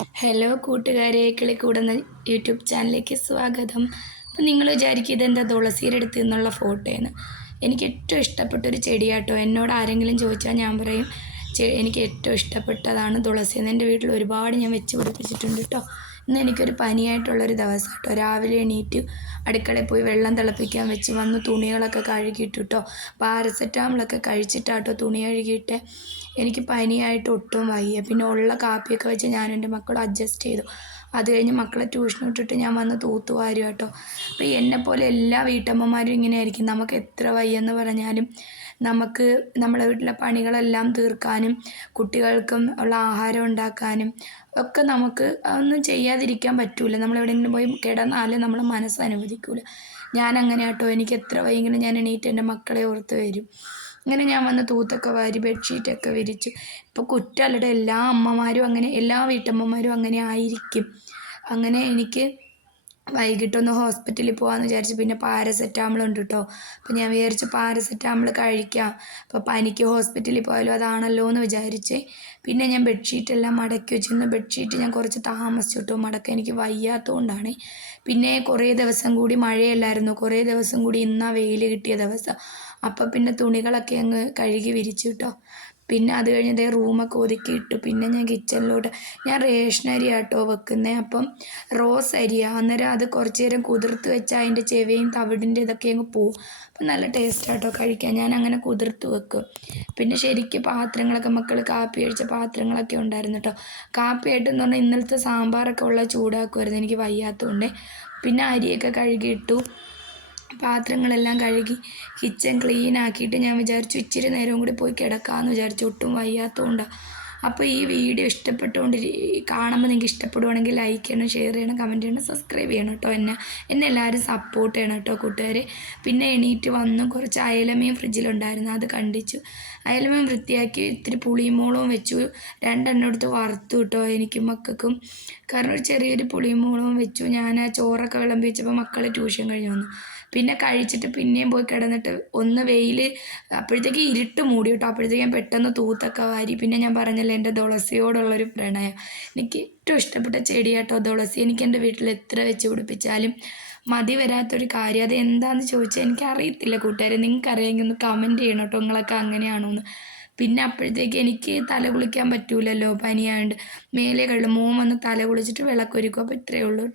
Hello കൂട്ടുകാരെ. കിളിക്കൂടുന്ന YouTube ചാനലിലേക്ക് സ്വാഗതം. അപ്പം നിങ്ങൾ വിചാരിക്കും ഇതെന്താ തുളസിയുടെ അടുത്ത് നിന്നുള്ള ഫോട്ടോയാണ് എനിക്ക് ഏറ്റവും ഇഷ്ടപ്പെട്ട ഒരു ചെടിയാട്ടോ. എന്നോട് ആരെങ്കിലും ചോദിച്ചാൽ ഞാൻ പറയും എനിക്ക് ഏറ്റവും ഇഷ്ടപ്പെട്ടതാണ് തുളസി. എന്ന് എന്റെ വീട്ടിൽ ഒരുപാട് ഞാൻ വെച്ച് പിടിപ്പിച്ചിട്ടുണ്ട് കേട്ടോ ഇന്ന് എനിക്കൊരു പനിയായിട്ടുള്ളൊരു ദിവസം കേട്ടോ രാവിലെ എണീറ്റ് അടുക്കളയിൽ പോയി വെള്ളം തിളപ്പിക്കാൻ വെച്ച് വന്ന് തുണികളൊക്കെ കഴുകിയിട്ടു കേട്ടോ പാരസെറ്റാമോളൊക്കെ കഴിച്ചിട്ടാട്ടോ തുണി കഴുകിയിട്ട് എനിക്ക് പനിയായിട്ട് ഒട്ടും വയ്യ. പിന്നെ ഉള്ള കാപ്പിയൊക്കെ വെച്ച് ഞാൻ എന്റെ മക്കൾ അഡ്ജസ്റ്റ് ചെയ്തു. അത് കഴിഞ്ഞ് മക്കളെ ട്യൂഷൻ വിട്ടിട്ട് ഞാൻ വന്ന് തൂത്തുവാരും കേട്ടോ. അപ്പോൾ എന്നെപ്പോലെ എല്ലാ വീട്ടമ്മമാരും ഇങ്ങനെ ആയിരിക്കും നമുക്ക് എത്ര വയ്യെന്ന് പറഞ്ഞാലും നമുക്ക് നമ്മുടെ വീട്ടിലെ പണികളെല്ലാം തീർക്കാനും കുട്ടികൾക്കും ഉള്ള ആഹാരം ഉണ്ടാക്കാനും ഒക്കെ നമുക്ക് ഒന്നും ചെയ്യാതിരിക്കാൻ പറ്റൂല. നമ്മൾ എവിടെയെങ്കിലും പോയി കിടന്നാലും നമ്മൾ മനസ്സ് അനുവദിക്കൂല. ഞാൻ അങ്ങനെ കേട്ടോ. എനിക്ക് എത്ര വൈകുന്നേരം ഞാൻ എണീറ്റ് എന്റെ മക്കളെ ഓർത്ത് വരും. അങ്ങനെ ഞാൻ വന്ന് തൂത്തൊക്കെ വാരി ബെഡ്ഷീറ്റൊക്കെ വിരിച്ചു. ഇപ്പോൾ കുറ്റമല്ലടെ എല്ലാ അമ്മമാരും അങ്ങനെ എല്ലാ വീട്ടമ്മമാരും അങ്ങനെ ആയിരിക്കും. അങ്ങനെ എനിക്ക് വൈകിട്ടൊന്ന് ഹോസ്പിറ്റലിൽ പോകാമെന്ന് വിചാരിച്ച് പിന്നെ പാരസെറ്റാമോൾ ഉണ്ട് കേട്ടോ അപ്പം ഞാൻ വിചാരിച്ചു പാരസെറ്റാമോൾ കഴിക്കാം. അപ്പോൾ പനിക്ക് ഹോസ്പിറ്റലിൽ പോയാലും അതാണല്ലോ എന്ന് വിചാരിച്ചേ പിന്നെ ഞാൻ ബെഡ്ഷീറ്റെല്ലാം മടക്കി വെച്ചിരുന്നു. ബെഡ്ഷീറ്റ് ഞാൻ കുറച്ച് താമസിച്ചു കേട്ടോ എനിക്ക് വയ്യാത്തതുകൊണ്ടാണ് പിന്നെ കുറേ ദിവസം കൂടി മഴയല്ലായിരുന്നു. കുറേ ദിവസം കൂടി ഇന്നാ വെയിൽ കിട്ടിയ ദിവസം. അപ്പോൾ പിന്നെ തുണികളൊക്കെ അങ്ങ് കഴുകി വിരിച്ചു കേട്ടോ പിന്നെ അത് കഴിഞ്ഞത് റൂമൊക്കെ ഒതുക്കി ഇട്ടു. പിന്നെ ഞാൻ കിച്ചണിലോട്ട് ഞാൻ റേഷൻ അരി ആട്ടോ വെക്കുന്നത് അപ്പം റോസ് അരിയാണ് അന്നേരം അത് കുറച്ച് നേരം കുതിർത്ത് വെച്ചാൽ അതിന്റെ ചെവിയും തവിടിന്റെ ഇതൊക്കെ അങ്ങ് പോവും. അപ്പം നല്ല ടേസ്റ്റ് ആട്ടോ കഴിക്കാൻ. ഞാൻ അങ്ങനെ കുതിർത്ത് വെക്കും. പിന്നെ ശരിക്കും പാത്രങ്ങളൊക്കെ മക്കൾ കാപ്പി കഴിച്ച പാത്രങ്ങളൊക്കെ ഉണ്ടായിരുന്നു കേട്ടോ കാപ്പിയായിട്ടെന്ന് പറഞ്ഞാൽ ഇന്നലത്തെ സാമ്പാറൊക്കെ ഉള്ള ചൂടാക്കുമായിരുന്നു എനിക്ക് വയ്യാത്തതുകൊണ്ട് പിന്നെ അരിയൊക്കെ കഴുകിയിട്ടു പാത്രങ്ങളെല്ലാം കഴുകി കിച്ചൺ ക്ലീൻ ആക്കിയിട്ട് ഞാൻ വിചാരിച്ചു ഇച്ചിരി നേരം കൂടി പോയി കിടക്കാമെന്ന് വിചാരിച്ചു. ഒട്ടും വയ്യാത്തതുകൊണ്ടാണ് അപ്പോൾ ഈ വീഡിയോ ഇഷ്ടപ്പെട്ടുകൊണ്ട് കാണുമ്പോൾ നിങ്ങൾക്ക് ഇഷ്ടപ്പെടുവാണെങ്കിൽ ലൈക്ക് ചെയ്യണം ഷെയർ ചെയ്യണം കമന്റ് ചെയ്യണം സബ്സ്ക്രൈബ് ചെയ്യണം കേട്ടോ എന്നെ. എന്നെ എല്ലാവരും സപ്പോർട്ട് ചെയ്യണം കേട്ടോ കൂട്ടുകാർ പിന്നെ എണീറ്റ് വന്നു കുറച്ച് അയലമയും ഫ്രിഡ്ജിലുണ്ടായിരുന്നു അത് കണ്ടിച്ചു. അയലമയും വൃത്തിയാക്കി ഇത്തിരി പുളിമോളവും വെച്ചു. രണ്ടെണ്ണം എടുത്ത് വറുത്തു കേട്ടോ എനിക്കും മക്കൾക്കും. കാരണം ഒരു ചെറിയൊരു പുളിമോളവും വെച്ചു. ഞാൻ ആ ചോറൊക്കെ വിളമ്പി വെച്ചപ്പോൾ മക്കൾ ട്യൂഷൻ കഴിഞ്ഞ് വന്നു. പിന്നെ കഴിച്ചിട്ട് പിന്നെയും പോയി കിടന്നിട്ട് ഒന്ന് വെയിൽ അപ്പോഴത്തേക്ക് ഇരുട്ട് മൂടി കേട്ടോ. അപ്പോഴത്തേക്ക് ഞാൻ പെട്ടെന്ന് തൂത്തൊക്കെ വാരി. പിന്നെ ഞാൻ പറഞ്ഞല്ലോ എന്റെ തുളസിയോടുള്ളൊരു പ്രണയം. എനിക്ക് ഏറ്റവും ഇഷ്ടപ്പെട്ട ചെടി കേട്ടോ തുളസി. എനിക്ക് എന്റെ വീട്ടിൽ എത്ര വെച്ച് പിടിപ്പിച്ചാലും മതി വരാത്തൊരു കാര്യം. അത് എന്താണെന്ന് ചോദിച്ചാൽ എനിക്ക് അറിയത്തില്ല കൂട്ടുകാരെ. നിങ്ങൾക്ക് അറിയാമെങ്കിൽ ഒന്ന് കമന്റ് ചെയ്യണം കേട്ടോ. നിങ്ങളൊക്കെ അങ്ങനെയാണോ എന്ന്. പിന്നെ അപ്പോഴത്തേക്ക് എനിക്ക് തല കുളിക്കാൻ പറ്റൂലല്ലോ പനിയായതുകൊണ്ട് മേലെ കള്ളു. മോൻ വന്ന് തല കുളിച്ചിട്ട് വിളക്കൊരുക്കും. അപ്പോൾ ഇത്രയേ ഉള്ളൂ